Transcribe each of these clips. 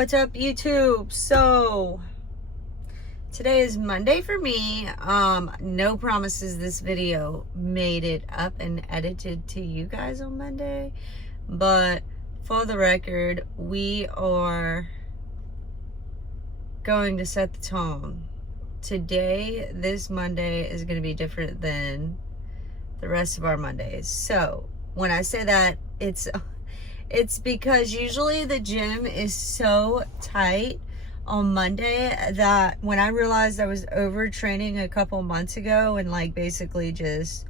What's up, YouTube? So today is Monday for me. No promises this video made it up and edited to you guys on Monday, but for the record, we are going to set the tone. Today, this Monday, is going to be different than the rest of our Mondays. So when I say that, it's because usually the gym is so tight on Monday that when I realized I was overtraining a couple months ago and like basically just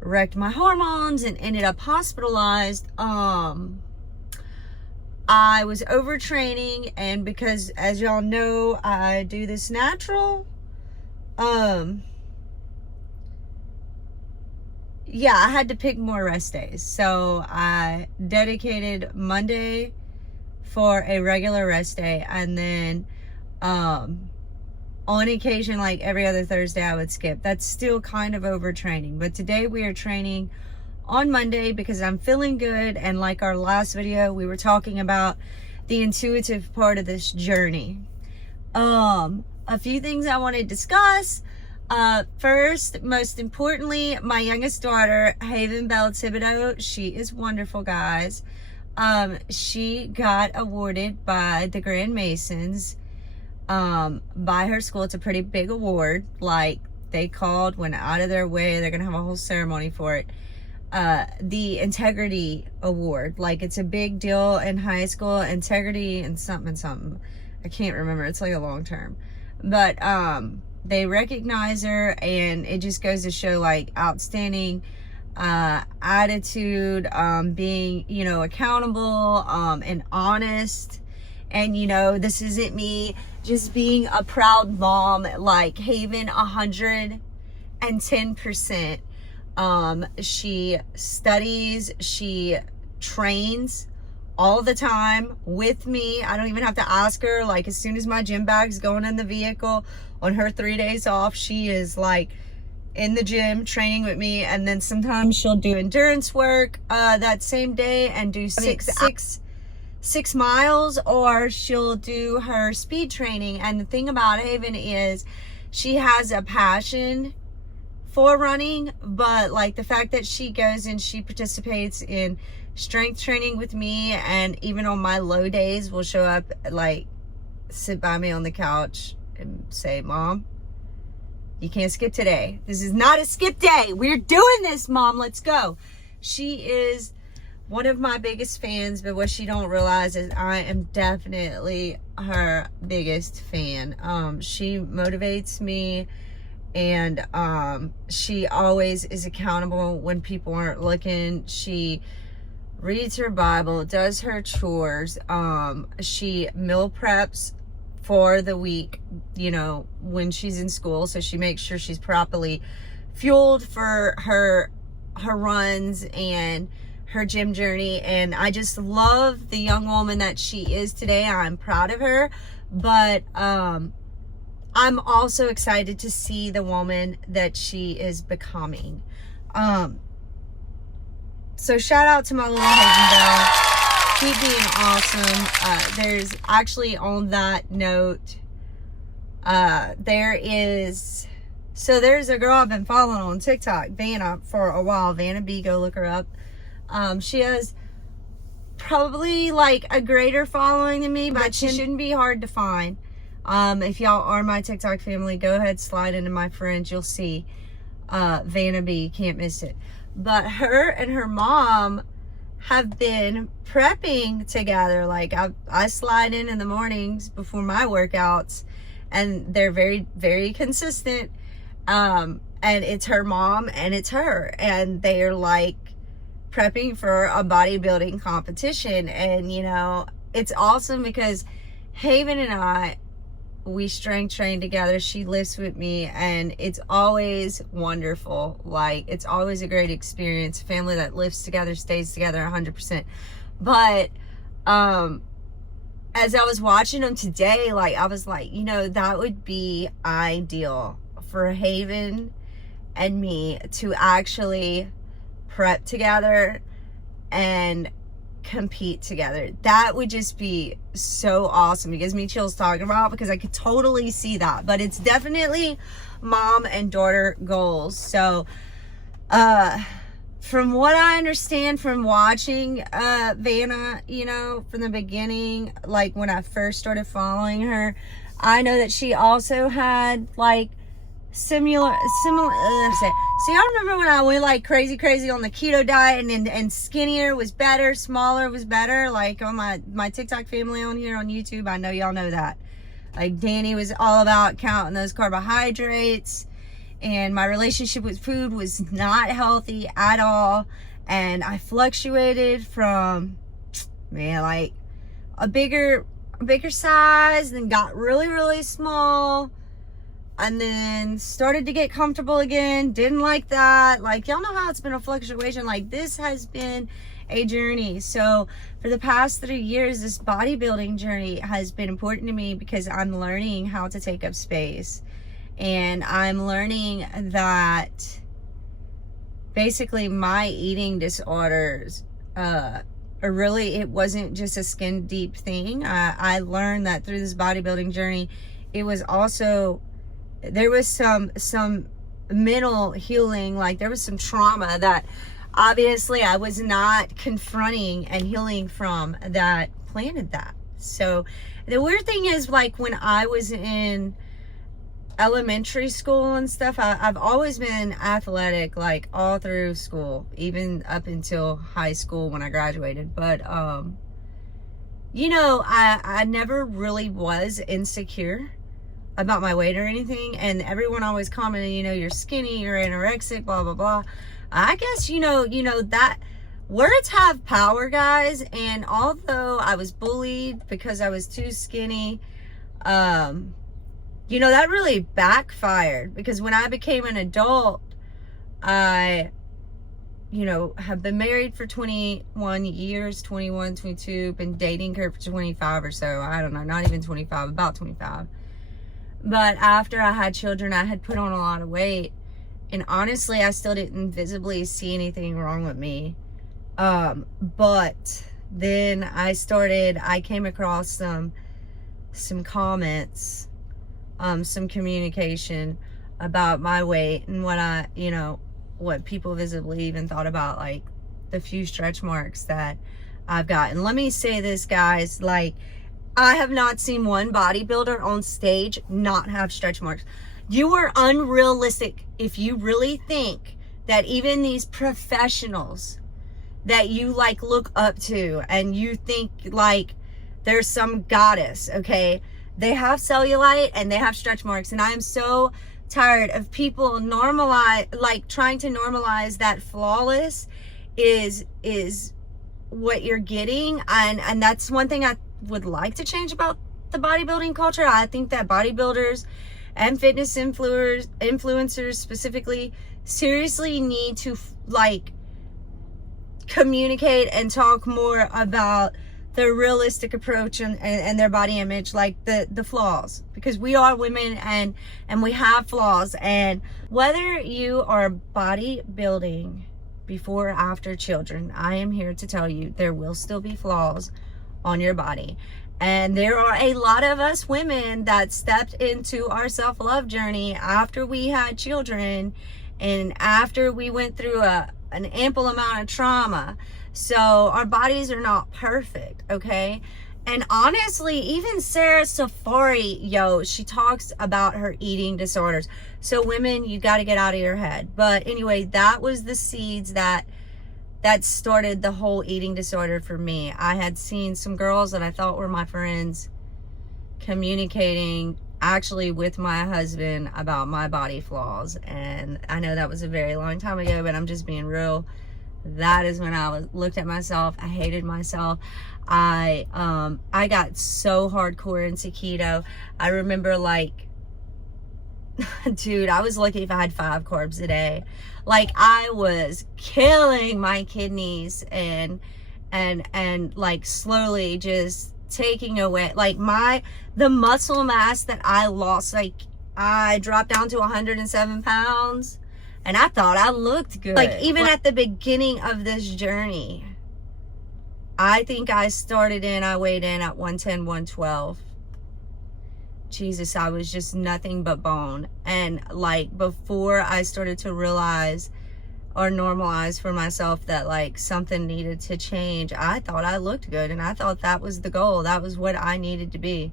wrecked my hormones and ended up hospitalized, I was overtraining, and because as y'all know, I do this natural, yeah, I had to pick more rest days. So I dedicated Monday for a regular rest day, and then on occasion, like every other Thursday, I would skip. That's still kind of overtraining, but today we are training on Monday because I'm feeling good, and like our last video, we were talking about the intuitive part of this journey. A few things I want to discuss. First, most importantly, my youngest daughter, Haven Bell Thibodeau, she is wonderful, guys. She got awarded by the Grand Masons, by her school. It's a pretty big award. Like, they went out of their way. They're going to have a whole ceremony for it. The Integrity Award. Like, it's a big deal in high school. Integrity and something. I can't remember. It's like a long term. But, they recognize her, and it just goes to show like outstanding attitude, being, accountable, and honest. And this isn't me just being a proud mom. Like, Haven 110%. She studies, she trains all the time with me. I don't even have to ask her. Like, as soon as my gym bag's going in the vehicle on her 3 days off, she is like in the gym training with me. And then sometimes she'll do endurance work that same day and do six miles, or she'll do her speed training. And the thing about Haven is she has a passion for running, but like the fact that she goes and she participates in strength training with me, and even on my low days will show up, like sit by me on the couch and say, "Mom, you can't skip today. This is not a skip day. We're doing this, Mom. Let's go." She is one of my biggest fans, but what she don't realize is I am definitely her biggest fan. She motivates me, and she always is accountable when people aren't looking. She reads her Bible, does her chores. She meal preps for the week, when she's in school. So she makes sure she's properly fueled for her runs and her gym journey. And I just love the young woman that she is today. I'm proud of her, but I'm also excited to see the woman that she is becoming. So shout out to my little Haven Bell. Keep being awesome. There's actually, on that note, there's a girl I've been following on TikTok, Vanna, for a while. Vanna B, go look her up. She has probably like a greater following than me, but she shouldn't be hard to find. If y'all are my TikTok family, go ahead, slide into my friends. You'll see Vanna B, can't miss it. But her and her mom have been prepping together. Like, I slide in the mornings before my workouts, and they're very, very consistent. And it's her mom and it's her, and they are like prepping for a bodybuilding competition. And it's awesome because Haven and we strength train together. She lifts with me, and it's always wonderful. Like, it's always a great experience. Family that lives together stays together 100%. But as I was watching them today, like, I was like, that would be ideal for Haven and me to actually prep together and compete together. That would just be so awesome. It gives me chills talking about, because I could totally see that. But it's definitely mom and daughter goals. So from what I understand from watching Vanna, you know, from the beginning, like when I first started following her, I know that she also had like similar so y'all remember when I went like crazy on the keto diet, and skinnier was better, smaller was better, like on my TikTok family on here on YouTube. I know y'all know that, like Danny was all about counting those carbohydrates, and my relationship with food was not healthy at all, and I fluctuated from, man, like a bigger size, then got really small, and then started to get comfortable again. Didn't like that. Like, y'all know how it's been a fluctuation. Like, this has been a journey. So for the past 3 years, this bodybuilding journey has been important to me, because I'm learning how to take up space. And I'm learning that basically my eating disorders, really, it wasn't just a skin deep thing. I learned that through this bodybuilding journey, it was also, there was some mental healing. Like, there was some trauma that obviously I was not confronting and healing from, that planted that. So the weird thing is, like, when I was in elementary school and stuff, I've always been athletic, like all through school, even up until high school when I graduated. But you know, I never really was insecure about my weight or anything, and everyone always commented, you know, you're skinny, you're anorexic, blah blah blah. I guess you know that words have power, guys. And although I was bullied because I was too skinny, you know, that really backfired, because when I became an adult, I, you know, have been married for 21 years, 21, 22, been dating her for 25 or so. I don't know, not even 25, about 25. But after I had children, I had put on a lot of weight. And honestly, I still didn't visibly see anything wrong with me. But then I came across some comments, some communication about my weight, and what people visibly even thought about, like the few stretch marks that I've got. And let me say this, guys, like, I have not seen one bodybuilder on stage not have stretch marks. You are unrealistic if you really think that even these professionals that you like look up to, and you think like there's some goddess, okay? They have cellulite and they have stretch marks. And I am so tired of people trying to normalize that flawless is what you're getting. And that's one thing I would like to change about the bodybuilding culture. I think that bodybuilders and fitness influencers specifically seriously need to like communicate and talk more about the realistic approach and their body image, like the flaws, because we are women and we have flaws. And whether you are bodybuilding before or after children, I am here to tell you there will still be flaws on your body. And there are a lot of us women that stepped into our self-love journey after we had children and after we went through an ample amount of trauma. So our bodies are not perfect, okay? And honestly, even Sarah Safari, she talks about her eating disorders. So women, you got to get out of your head. But anyway, that was the seeds that started the whole eating disorder for me. I had seen some girls that I thought were my friends communicating actually with my husband about my body flaws. And I know that was a very long time ago, but I'm just being real. That is when I looked at myself. I hated myself. I got so hardcore into keto. I remember, like, dude, I was lucky if I had 5 carbs a day. Like, I was killing my kidneys and like slowly just taking away like the muscle mass that I lost. Like, I dropped down to 107 pounds and I thought I looked good. Like, even at the beginning of this journey, I think I weighed in at 110, 112. Jesus, I was just nothing but bone. And like, before I started to realize or normalize for myself that like something needed to change, I thought I looked good, and I thought that was the goal. That was what I needed to be.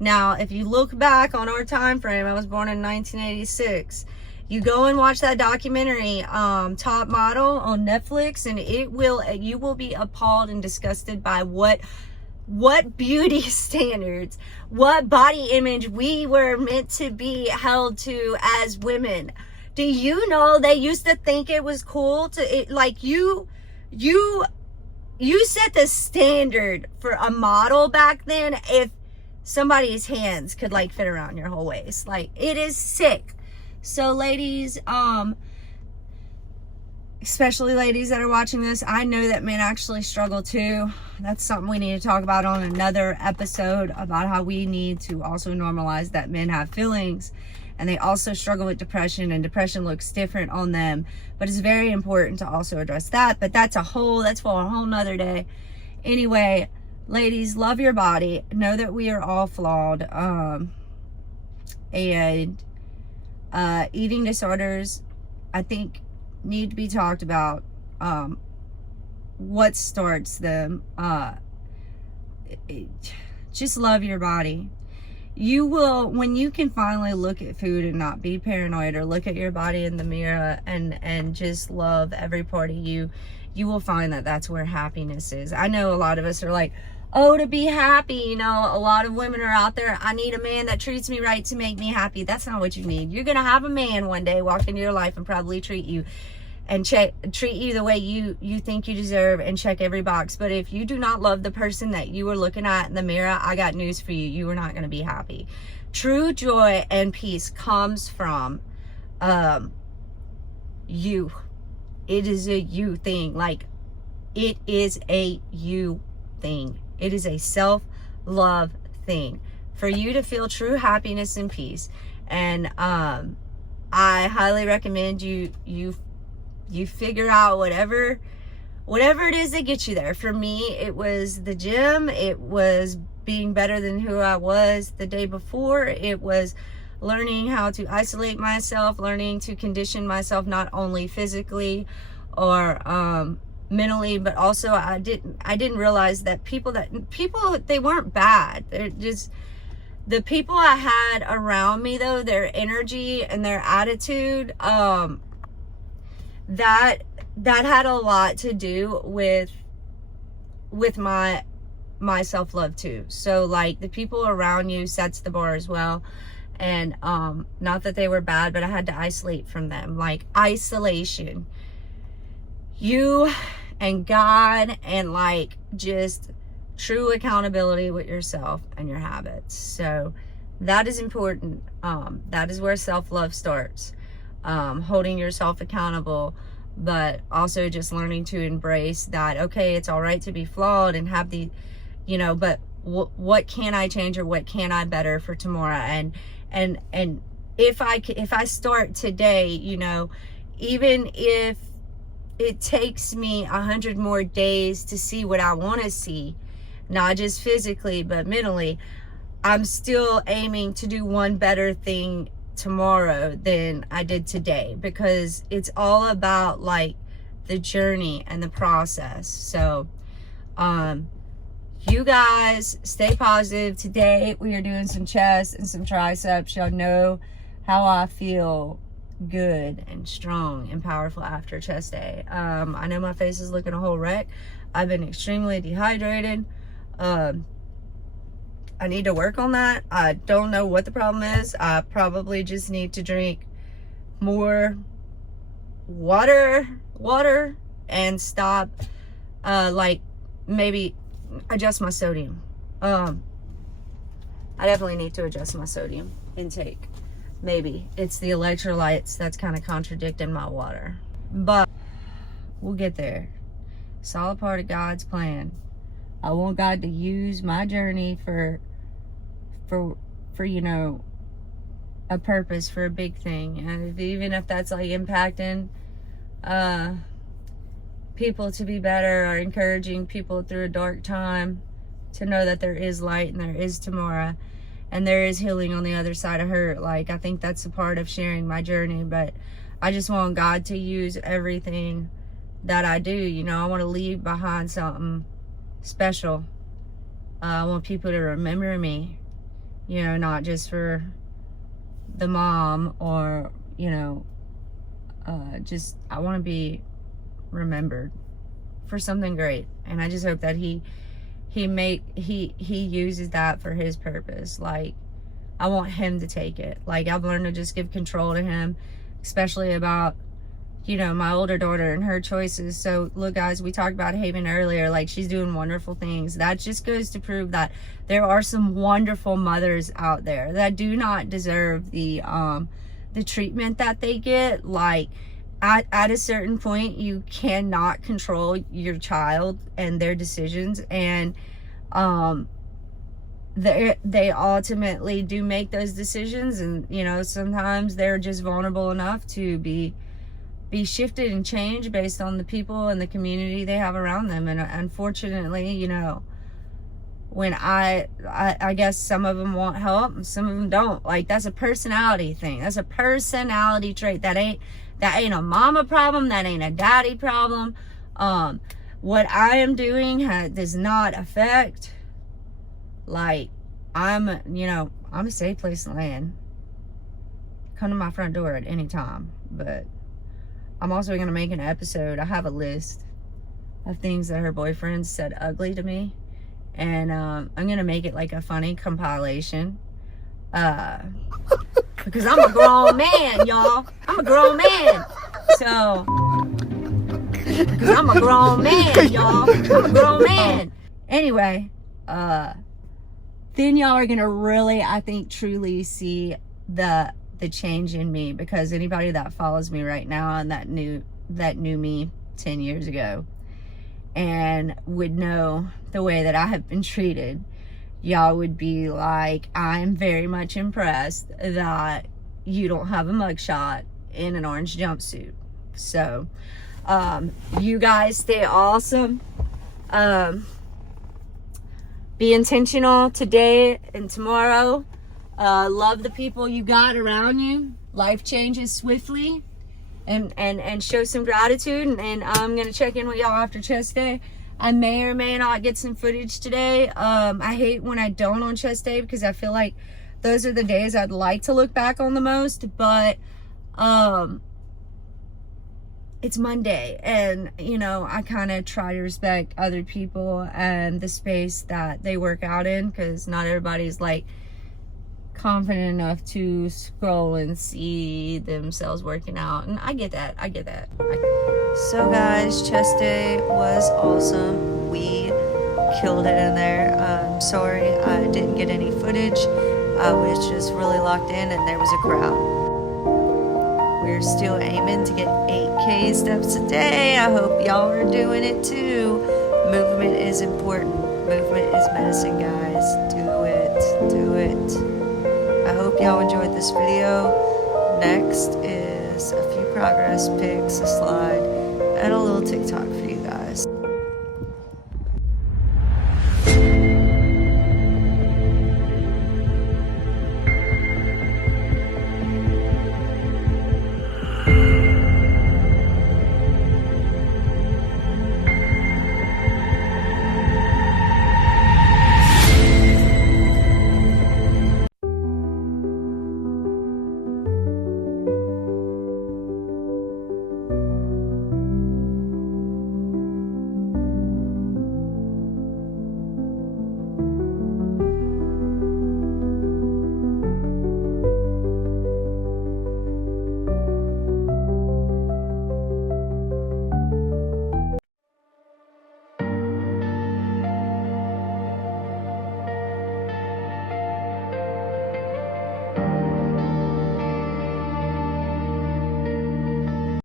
Now, if you look back on our time frame, I was born in 1986. You go and watch that documentary, Top Model, on Netflix, and you will be appalled and disgusted by what beauty standards, what body image we were meant to be held to as women. Do you know they used to think it was cool you set the standard for a model back then if somebody's hands could like fit around your whole waist. Like, it is sick. So ladies, especially ladies that are watching this, I know that men actually struggle too. That's something we need to talk about on another episode, about how we need to also normalize that men have feelings and they also struggle with depression, and depression looks different on them. But it's very important to also address that. But that's for a whole nother day. Anyway, ladies, love your body. Know that we are all flawed. And eating disorders, I think, need to be talked about. What starts them. Just love your body. You will, when you can finally look at food and not be paranoid, or look at your body in the mirror and just love every part of you, you will find that that's where happiness is. I know a lot of us are like, oh, to be happy, you know, a lot of women are out there, I need a man that treats me right to make me happy. That's not what you need. You're gonna have a man one day walk into your life and probably treat you the way you think you deserve and check every box. But if you do not love the person that you are looking at in the mirror, I got news for you. You are not going to be happy. True joy and peace comes from you. It is a you thing. Like, it is a you thing. It is a self-love thing. For you to feel true happiness and peace. And I highly recommend you figure out whatever it is that gets you there. For me, it was the gym. It was being better than who I was the day before. It was learning how to isolate myself, learning to condition myself, not only physically or mentally, but also I didn't realize that people, they weren't bad. They're just, the people I had around me though, their energy and their attitude, that had a lot to do with my self-love too. So like, the people around you sets the bar as well. And not that they were bad, but I had to isolate from them. Like, isolation, you and God, and like just true accountability with yourself and your habits. So that is important. That is where self-love starts. Holding yourself accountable, but also just learning to embrace that, okay, it's all right to be flawed and have the, but what can I change, or what can I better for tomorrow? And if I start today, even if it takes me 100 more days to see what I want to see, not just physically, but mentally, I'm still aiming to do one better thing tomorrow than I did today, because it's all about like the journey and the process. So you guys stay positive. Today we are doing some chest and some triceps. Y'all know how I feel good and strong and powerful after chest day. I know my face is looking a whole wreck. I've been extremely dehydrated. I need to work on that. I don't know what the problem is. I probably just need to drink more water and stop, like maybe adjust my sodium. I definitely need to adjust my sodium intake. Maybe it's the electrolytes that's kind of contradicting my water, but we'll get there. It's all a part of God's plan. I want God to use my journey for a purpose, for a big thing. And even if that's like impacting people to be better, or encouraging people through a dark time to know that there is light and there is tomorrow and there is healing on the other side of hurt. Like, I think that's a part of sharing my journey, but I just want God to use everything that I do. You know, I want to leave behind something special. I want people to remember me, you know, not just for the mom or, you know, just, I want to be remembered for something great. And I just hope that he uses that for his purpose. Like, I want him to take it. Like, I've learned to just give control to him, especially about, you know, my older daughter and her choices. So look, guys, we talked about Haven earlier. Like, she's doing wonderful things. That just goes to prove that there are some wonderful mothers out there that do not deserve the treatment that they get. Like, at a certain point, you cannot control your child and their decisions, and they ultimately do make those decisions, and, you know, sometimes they're just vulnerable enough to be shifted and changed based on the people and the community they have around them. And unfortunately, you know, when I guess some of them want help and some of them don't. Like, that's a personality thing. That's a personality trait. That ain't a mama problem. That ain't a daddy problem. What I am doing does not affect, like, I'm a safe place to land. Come to my front door at any time. But I'm also going to make an episode. I have a list of things that her boyfriend said ugly to me. And I'm going to make it like a funny compilation. Because I'm a grown man, y'all. I'm a grown man. So, because I'm a grown man, y'all. I'm a grown man. Anyway, then y'all are going to really, I think, truly see the change in me. Because anybody that follows me right now and that knew me 10 years ago and would know the way that I have been treated, y'all would be like, I'm very much impressed that you don't have a mugshot in an orange jumpsuit. So, you guys stay awesome. Be intentional today and tomorrow. Love the people you got around you. Life changes swiftly. And show some gratitude. And I'm going to check in with y'all after chest day. I may or may not get some footage today. I hate when I don't on chest day, because I feel like those are the days I'd like to look back on the most. But it's Monday, and, you know, I kind of try to respect other people and the space that they work out in, because not everybody's like confident enough to scroll and see themselves working out. And I get that. So guys, chest day was awesome. We killed it in there. I'm sorry I didn't get any footage. I was just really locked in and there was a crowd. We're still aiming to get 8K steps a day. I hope y'all are doing it too. Movement is important. Movement is medicine, guys. Do it. I hope y'all enjoyed this video. Next is a few progress pics, a slide, and a little TikTok for you